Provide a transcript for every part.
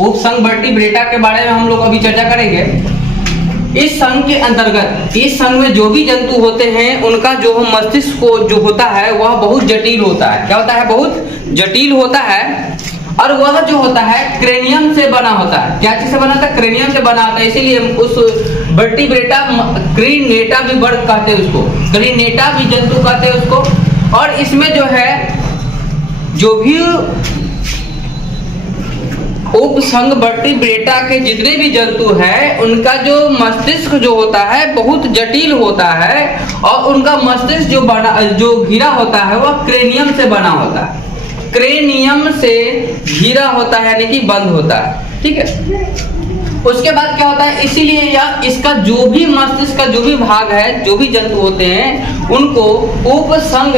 उपसंघ vertebrata के बारे में हम लोग अभी चर्चा करेंगे। इस संघ के अंतर्गत, इस संघ में जो भी जंतु होते हैं उनका जो मस्तिष्क को जो होता है वह बहुत जटिल होता है। क्या होता है? बहुत जटिल होता है। और वह जो होता है क्रेनियम से बना होता है। क्या चीज से बना होता है? क्रेनियम से बना होता है। इसीलिए उस वर्टिब्रेटा, क्रीनेटा भी वर्ग कहते हैं उसको, क्रीनेटा भी जंतु कहते हैं उसको। और इसमें जो है जो भी उपसंघ वर्टिब्रेटा के जितने भी जंतु हैं उनका जो मस्तिष्क जो होता है बहुत जटिल होता है। और उनका मस्तिष्क जो घिरा होता है वह क्रेनियम से बना होता है। क्रेनियम से घिरा होता है यानी कि बंद होता है। ठीक है। उसके बाद क्या होता है? इसीलिए यह इसका जो भी मस्तिष्क का जो भी भाग है, जो भी जंतु होते हैं उनको उपसंघ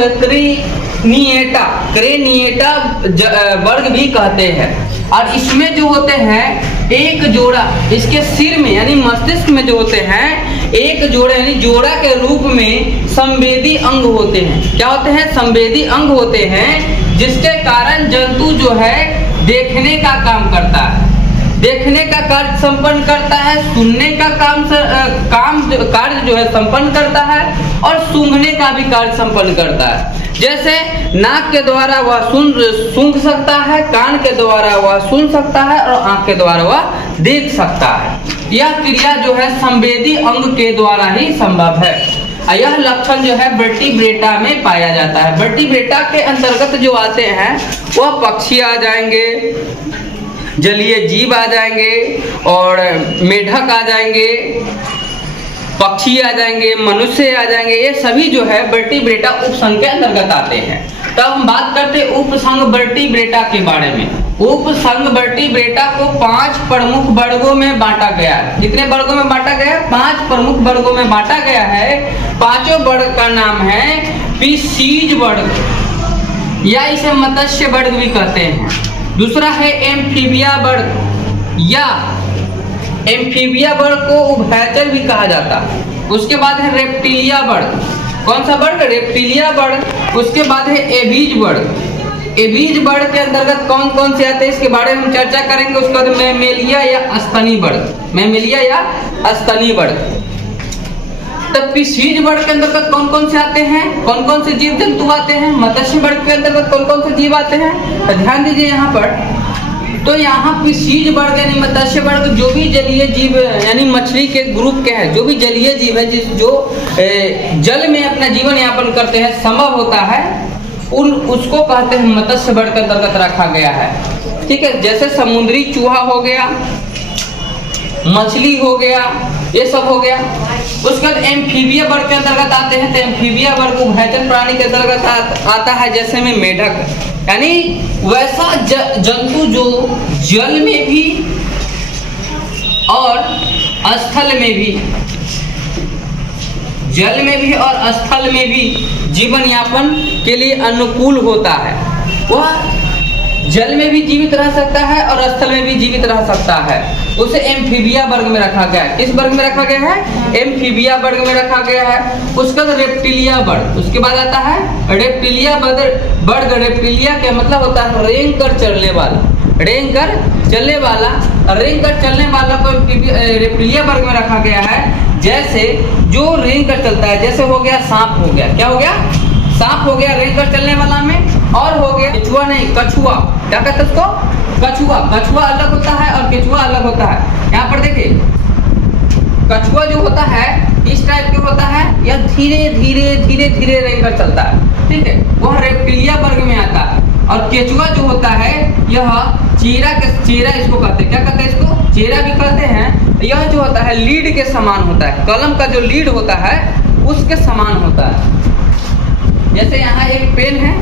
क्रेनिएटा वर्ग भी कहते हैं। और इसमें जो होते हैं एक जोड़ा, इसके सिर में यानी मस्तिष्क में जो होते हैं एक जोड़ा यानी जोड़ा के रूप में संवेदी अंग होते हैं। क्या होते हैं? संवेदी अंग होते हैं, जिसके कारण जंतु जो है देखने का काम करता है, देखने का कार्य संपन्न करता है, सुनने का कार्य जो है संपन्न करता है, और सूंघने का भी कार्य संपन्न करता है। जैसे नाक के द्वारा वह सूंघ सकता है, कान के द्वारा वह सुन सकता है, और आंख के द्वारा वह देख सकता है। यह क्रिया जो है संवेदी अंग के द्वारा ही संभव है। यह लक्षण जो है वर्टिब्रेटा में पाया जाता है। वर्टिब्रेटा के अंतर्गत जो आते हैं वह पक्षी आ जाएंगे, जलीय जीव आ जाएंगे, और मेढक आ जाएंगे, पक्षी आ जाएंगे, मनुष्य आ जाएंगे। ये सभी जो है वर्टिब्रेटा उपसंघ के अंतर्गत आते हैं। तब हम बात करते हैं उपसंघ वर्टिब्रेटा के बारे में। उपसंघ वर्टिब्रेटा को 5 प्रमुख वर्गों में बांटा गया है। कितने वर्गों में बांटा गया है? 5 प्रमुख वर्गों में बांटा गया है। पांचों वर्ग का नाम है फिशीज वर्ग, या इसे मत्स्य वर्ग भी कहते हैं। दूसरा है एम्फीबिया वर्ग, या एम्फीबिया वर्ग को उभयचर भी कहा जाता है। उसके बाद है रेप्टिलिया वर्ग। कौन सा वर्ग? रेप्टिलिया वर्ग। उसके बाद है एबीज वर्ग। एबीज वर्ग के अंतर्गत कौन कौन से आते हैं इसके बारे में हम चर्चा करेंगे। उसके बाद मैमेलिया या स्तनी वर्ग, मैमेलिया या स्तनी वर्ग। तब फिशीज वर्ग के अंतर्गत कौन कौन से आते हैं, कौन कौन से जीव जंतु आते हैं। मत्स्य वर्ग के अंतर्गत कौन कौन से जीव आते हैं, तो ध्यान दीजिए यहाँ पर। तो यहाँ फिशीज वर्ग यानी मत्स्य वर्ग जो भी जलीय जीव यानी मछली के ग्रुप के हैं, जो भी जलीय जीव है जो जल में अपना जीवन यापन करते हैं, संभव होता है, उसको कहते हैं मत्स्य वर्ग के अंतर्गत रखा गया है। ठीक है। जैसे समुद्री चूहा हो गया, मछली हो गया, ये सब हो गया। उसके बाद एम्फीबिया वर्ग के अंतर्गत आते हैं। तो एम्फीबिया वर्ग उभयचर प्राणी के अंतर्गत आता है, जैसे में मेढक, यानी वैसा जंतु जो जल में भी और स्थल में भी, जल में भी और स्थल में भी जीवन यापन के लिए अनुकूल होता है। वह जल में भी जीवित रह सकता है और स्थल में भी जीवित रह सकता है। उसे एम्फीबिया वर्ग में रखा गया है। किस वर्ग में रखा गया है? एम्फीबिया वर्ग में रखा गया है। उसका रेप्टिलिया वर्ग, उसके बाद आता है रेप्टिलिया वर्ग। रेप्टिलिया का मतलब होता है रेंग कर चलने वाला, रेंग कर चलने वाला, रेंग कर चलने वाला को रेप्टिलिया वर्ग में रखा गया है। जैसे जो रेंग कर चलता है, जैसे हो गया सांप हो गया, क्या हो गया? सांप हो गया रेंग कर चलने वाला में। और हो गया केचुआ, नहीं कछुआ, क्या कहते हैं उसको? कछुआ। कछुआ अलग होता है और केचुआ अलग होता है। यहाँ पर देखिए, कछुआ जो होता है इस टाइप के होता है, यह धीरे धीरे धीरे धीरे रेंग कर चलता है। ठीक है, वह रेप्टिलिया वर्ग में आता है। और केचुआ जो होता है यह चेरा इसको कहते हैं। क्या कहते हैं इसको? चेरा भी कहते हैं। यह जो होता है लीड के समान होता है, कलम का जो लीड होता है उसके समान होता है। जैसे यहाँ एक पेन है,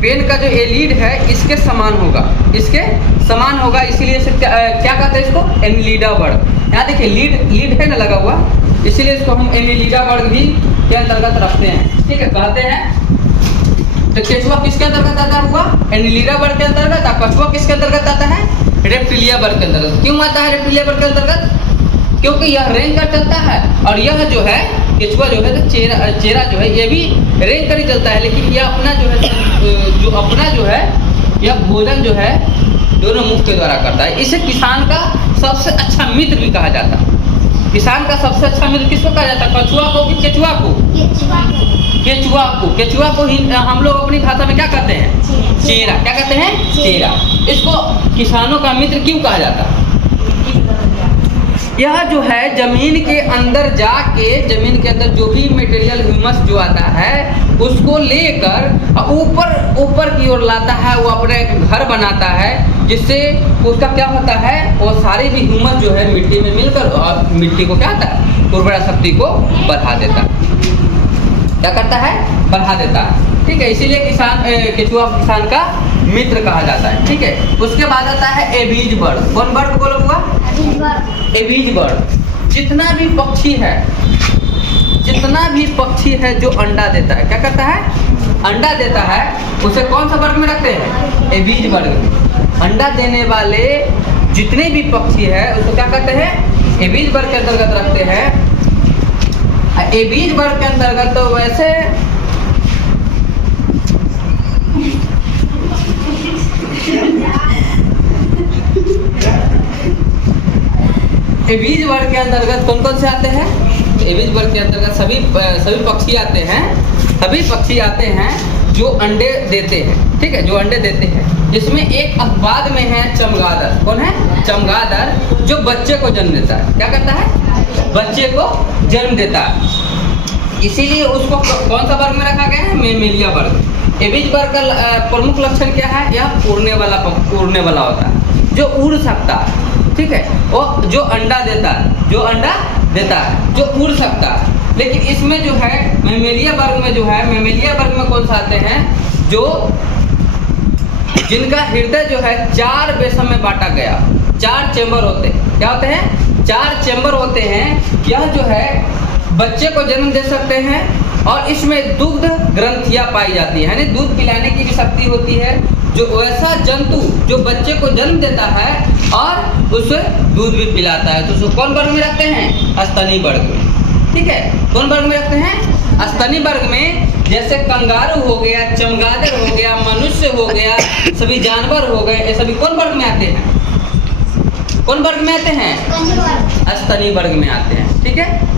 पेन का जो ये लीड है इसके समान होगा, इसके समान होगा, इसीलिए इसे क्या कहते हैं इसको? एनिलिडा वर्ग। यहाँ देखिए लीड है ना लगा हुआ, इसीलिए इसको हम एनिलिडा वर्ग भी के अंतर्गत रखते हैं। ठीक है, कहते हैं। तो केचुआ किसके अंतर्गत आता हुआ? एनिलिडा वर्ग के अंतर्गत। और कछुआ किसके अंतर्गत आता है? रेप्टिलिया वर्ग के अंतर्गत। क्यों आता है रेप्टिलिया वर्ग के अंतर्गत? क्योंकि यह रेंग कर चलता है, और यह जो है केचुआ जो है तो चेरा जो है ये भी रेंग कर ही चलता है, लेकिन यह अपना जो है यह भोजन जो है दोनों मुख के द्वारा करता है। इसे किसान का सबसे अच्छा मित्र भी कहा जाता है। किसान का सबसे अच्छा मित्र किसको कहा जाता है? कछुआ को कि केचुआ को? केचुआ को। केचुआ को ही हम लोग अपनी भाषा में क्या कहते हैं? चेरा। क्या कहते हैं? चेरा। इसको किसानों का मित्र क्यों कहा जाता है? यह जो है जमीन के अंदर जाके, जमीन के अंदर जो भी मटेरियल ह्यूमस जो आता है उसको लेकर ऊपर की ओर लाता है। वो अपने घर बनाता है, जिससे उसका क्या होता है, वो सारी भी ह्यूमस जो है मिट्टी में मिलकर और मिट्टी को क्या होता है, उर्वरा शक्ति को बढ़ा देता है। क्या करता है? बढ़ा देता है। ठीक है, इसीलिए केचुआ किसान का मित्र कहा जाता है। ठीक है, उसके बाद आता है एबीज बर्ड। कौन बर्ड बोलो हुआ? Abies bird. जितना भी पक्षी है जो अंडा देता है, क्या करता है? अंडा देता है। उसे कौन सा वर्ग में रखते हैं? एबीज वर्ग में। अंडा देने वाले जितने भी पक्षी है उसको क्या कहते हैं? एबीज वर्ग के अंतर्गत रखते हैं। एबीज वर्ग के अंतर्गत तो वैसे एबीज वर्ग के अंतर्गत कौन कौन से आते हैं? एबीज वर्ग के अंतर्गत सभी पक्षी आते हैं। सभी पक्षी आते हैं जो अंडे देते हैं। ठीक है, जो अंडे देते हैं। इसमें एक अपवाद में है चमगादड़। कौन है? चमगादड़, जो बच्चे को जन्म देता है। क्या करता है? बच्चे को जन्म देता है। इसीलिए उसको कौन सा वर्ग में रखा गया है? मेमेलिया वर्ग। एबीज वर्ग का प्रमुख लक्षण क्या है? यह उड़ने वाला होता है, जो उड़ सकता है। ठीक है, वो जो अंडा देता है, जो उड़ सकता है। लेकिन इसमें जो है मेमेलिया वर्ग में कौन सा आते हैं? जो जिनका हृदय जो है 4 बेसम में बांटा गया, 4 चेंबर होते हैं। क्या होते हैं? 4 चेंबर होते हैं। यह जो है बच्चे को जन्म दे सकते हैं और इसमें दुग्ध ग्रंथियां पाई जाती है, यानी दूध पिलाने की भी शक्ति होती है। जो वैसा जंतु जो बच्चे को जन्म देता है और उसे दूध भी पिलाता है, तो उसको कौन वर्ग में रखते हैं? स्तनी वर्ग में। ठीक है, कौन वर्ग में रखते हैं? स्तनी वर्ग में। जैसे कंगारू हो गया, चमगादड़ हो गया, मनुष्य हो गया, सभी जानवर हो गए, ये सभी कौन वर्ग में आते हैं? कौन वर्ग में आते हैं? स्तनी वर्ग में आते हैं। ठीक है।